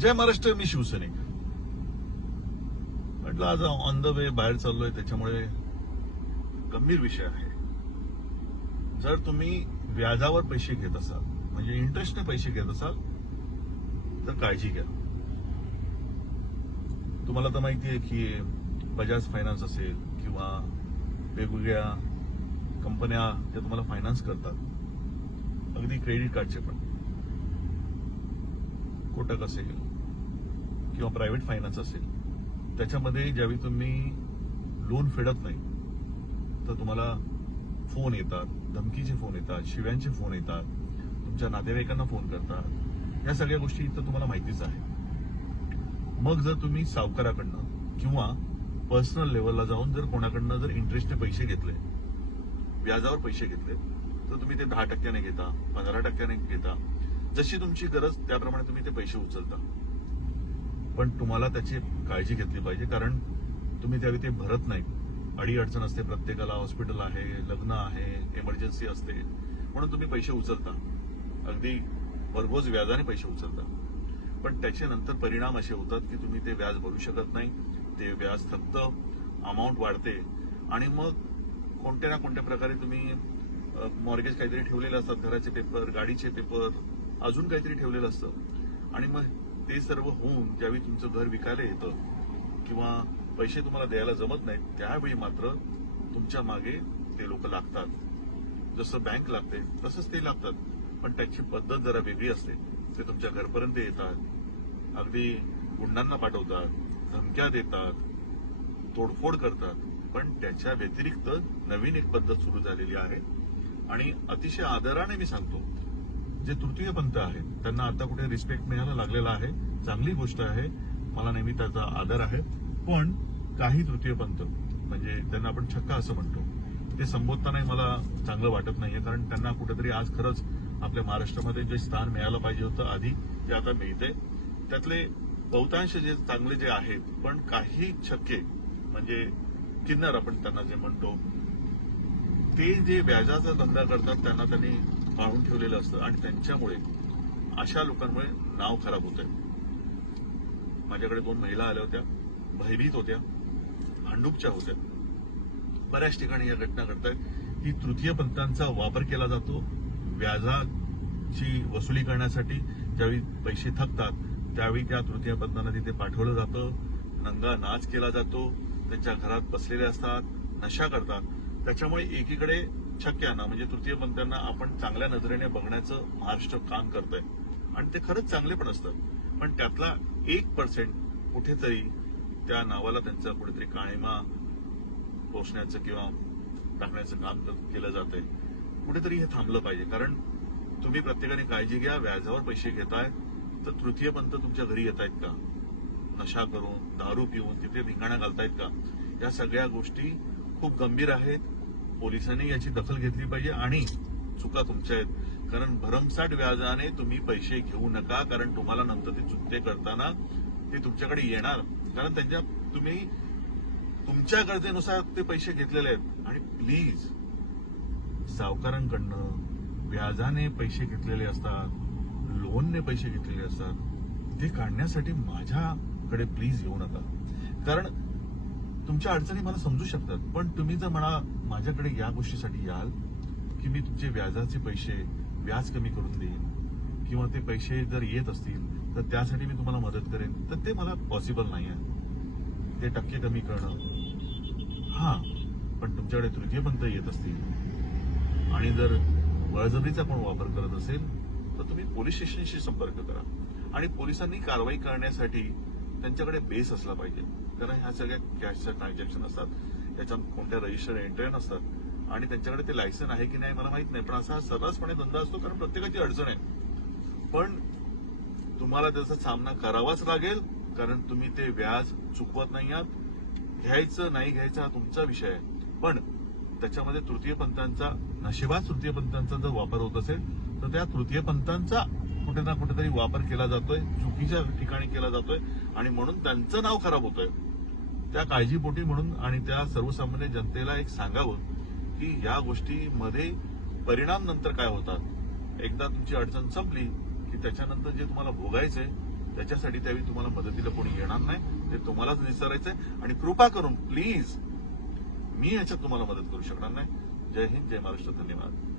जय महाराष्ट्र मी शिवसैनिक. म्हटलं आज ऑन द वे बाहेर चाललोय त्याच्यामुळे गंभीर विषय आहे. जर तुम्ही व्याजावर पैसे घेत असाल म्हणजे इंटरेस्टने पैसे घेत असाल तर काळजी घ्या. तुम्हाला तर माहिती आहे की बजाज फायनान्स असेल किंवा वेगवेगळ्या कंपन्या ज्या तुम्हाला फायनान्स करतात. अगदी क्रेडिट कार्डचे पण. कोटक असेल किंवा प्रायव्हेट फायनान्स असेल त्याच्यामध्ये ज्यावेळी तुम्ही लोन फेडत नाही तर तुम्हाला फोन येतात धमकीचे फोन येतात शिव्यांचे फोन येतात तुमच्या नातेवाईकांना फोन करतात. या सगळ्या गोष्टी तर तुम्हाला माहितीच आहे मग जर तुम्ही सावकाराकडनं किंवा पर्सनल लेवलला जाऊन जर कोणाकडनं जर इंटरेस्टने पैसे घेतले व्याजावर पैसे घेतले तर तुम्ही ते दहा टक्क्याने घेता पंधरा टक्क्याने घेता जशी तुमची गरज त्याप्रमाणे तुम्ही ते पैसे उचलता. पण तुम्हाला त्याची काळजी घेतली पाहिजे कारण तुम्ही त्यावेळी ते भरत नाही अडी अडचण असते प्रत्येकाला हॉस्पिटल आहे लग्न आहे इमर्जन्सी असते म्हणून तुम्ही पैसे उचलता. अगदी भरघोस व्याजाने पैसे उचलता. पण त्याचे नंतर परिणाम असे होतात की तुम्ही ते व्याज भरू शकत नाही. ते व्याज फक्त अमाऊंट वाढते. आणि मग कोणत्या ना कोणत्या प्रकारे तुम्ही मॉर्गेज काहीतरी ठेवलेले असतात घराचे पेपर गाडीचे पेपर अजून काहीतरी ठेवलेलं असतं. आणि मग ते सर्व होऊन ज्यावेळी तुमचं घर विकायला येतं किंवा पैसे तुम्हाला द्यायला जमत नाहीत त्यावेळी मात्र तुमच्या मागे ते लोक लागतात. जसं बँक लागते तसंच ते लागतात. पण त्याची पद्धत जरा वेगळी असते. ते तुमच्या घरपर्यंत येतात. अगदी गुंडांना पाठवतात धमक्या देतात तोडफोड करतात. पण त्याच्या व्यतिरिक्त नवीन एक पद्धत सुरू झालेली आहे. आणि अतिशय आदराने मी सांगतो जे तृतीयपंथ आहेत त्यांना आता कुठे रिस्पेक्ट मिळायला लागलेला आहे. चांगली गोष्ट आहे. मला नेहमी त्याचा आदर आहे. पण काही तृतीयपंथ म्हणजे त्यांना आपण छक्का असं म्हणतो ते संबोधतानाही मला चांगलं वाटत नाहीये. कारण त्यांना कुठेतरी आज खरंच आपल्या महाराष्ट्रामध्ये जे स्थान मिळालं पाहिजे होतं आधी ते आता मिळते. त्यातले बहुतांश जे चांगले जे आहेत पण काही छक्के म्हणजे किन्नर आपण त्यांना जे म्हणतो ते जे व्याजाचा धंदा करतात त्यांना त्यांनी पाळून ठेवलेलं असतं आणि त्यांच्यामुळे अशा लोकांमुळे नाव खराब होत आहे माझ्याकडे दोन महिला आल्या होत्या भयभीत होत्या भांडूपच्या होत्या. बऱ्याच ठिकाणी या घटना घडतायत. की तृतीय पंथांचा वापर केला जातो व्याजाची वसुली करण्यासाठी. ज्यावेळी पैसे थकतात त्यावेळी त्या तृतीय पंथांना तिथे पाठवलं जातं. नंगा नाच केला जातो. त्यांच्या घरात बसलेले असतात नशा करतात. त्याच्यामुळे एकीकडे छक्क्यांना म्हणजे तृतीय पंथांना आपण चांगल्या नजरेने बघण्याचं महाराष्ट्र काम करत आहे आणि ते खरंच चांगले पण असतात पण त्यातला एक पर्सेंट कुठेतरी त्या नावाला त्यांचा कुठेतरी काळीमा पोचण्याचं किंवा टाकण्याचं काम केलं जात आहे कुठेतरी हे थांबलं पाहिजे. कारण तुम्ही प्रत्येकाने काळजी घ्या व्याजावर पैसे घेताय तर तृतीय पंथ तुमच्या घरी येत आहेत का? नशा करून दारू पिऊन तिथे धिंगाणा घालतायत का? या सगळ्या गोष्टी खूप गंभीर आहेत. पोलिसांनी याची दखल घेतली पाहिजे आणि चुका तुमच्या आहेत. कारण भरमसाठ व्याजाने तुम्ही पैसे घेऊ नका कारण तुम्हाला नंतर ते चुकते करताना ते तुमच्याकडे येणार. कारण त्यांच्या तुम्ही तुमच्या गरजेनुसार ते पैसे घेतलेले आहेत. आणि प्लीज सावकारांकडनं व्याजाने पैसे घेतलेले असतात लोनने पैसे घेतलेले असतात ते काढण्यासाठी माझ्याकडे प्लीज येऊ नका. कारण तुमच्या अडचणी मला समजू शकतात. पण तुम्ही जर म्हणा माझ्याकडे या गोष्टीसाठी याल की मी तुमचे व्याजाचे पैसे व्याज कमी करून देईन किंवा ते पैसे जर येत असतील तर त्यासाठी मी तुम्हाला मदत करेन तर ते मला पॉसिबल नाही आहे ते टक्के कमी करणं. हां पण तुमच्याकडे तृतीयपंत येत असतील आणि जर बळजबरीचा पण वापर करत असेल तर तुम्ही पोलीस स्टेशनशी संपर्क करा. आणि पोलिसांनी कारवाई करण्यासाठी त्यांच्याकडे बेस असला पाहिजे. कारण ह्या सगळ्या कॅशच्या ट्रान्झॅक्शन असतात त्याच्यात कोणत्या रजिस्टर एंट्री नसतात आणि त्यांच्याकडे ते लायसन आहे की नाही मला माहीत नाही पण असा हा सर्रासपणे धंदा असतो कारण प्रत्येकाची अडचण आहे. पण तुम्हाला त्याचा सामना करावाच लागेल कारण तुम्ही ते व्याज चुकवत नाही आहात. घ्यायचं नाही घ्यायचं हा तुमचा विषय आहे. पण त्याच्यामध्ये तृतीय पंथांचा नशिबात तृतीय पंथांचा जर वापर होत असेल तर त्या तृतीय पंथांचा कुठे ना कुठेतरी वापर केला जातोय चुकीच्या ठिकाणी केला जातोय आणि म्हणून त्यांचं नाव खराब होतंय. त्या काळजीपोटी म्हणून आणि त्या सर्वसामान्य जनतेला एक सांगावं की या गोष्टीमध्ये परिणाम नंतर काय होतात? एकदा तुमची अडचण संपली की त्याच्यानंतर जे तुम्हाला भोगायचंय त्याच्यासाठी त्यावेळी तुम्हाला मदतीला कोणी येणार नाही. ते तुम्हालाच विचारायचंय आणि कृपा करून प्लीज मी याच्यात तुम्हाला मदत करू शकणार नाही. जय हिंद जय महाराष्ट्र धन्यवाद.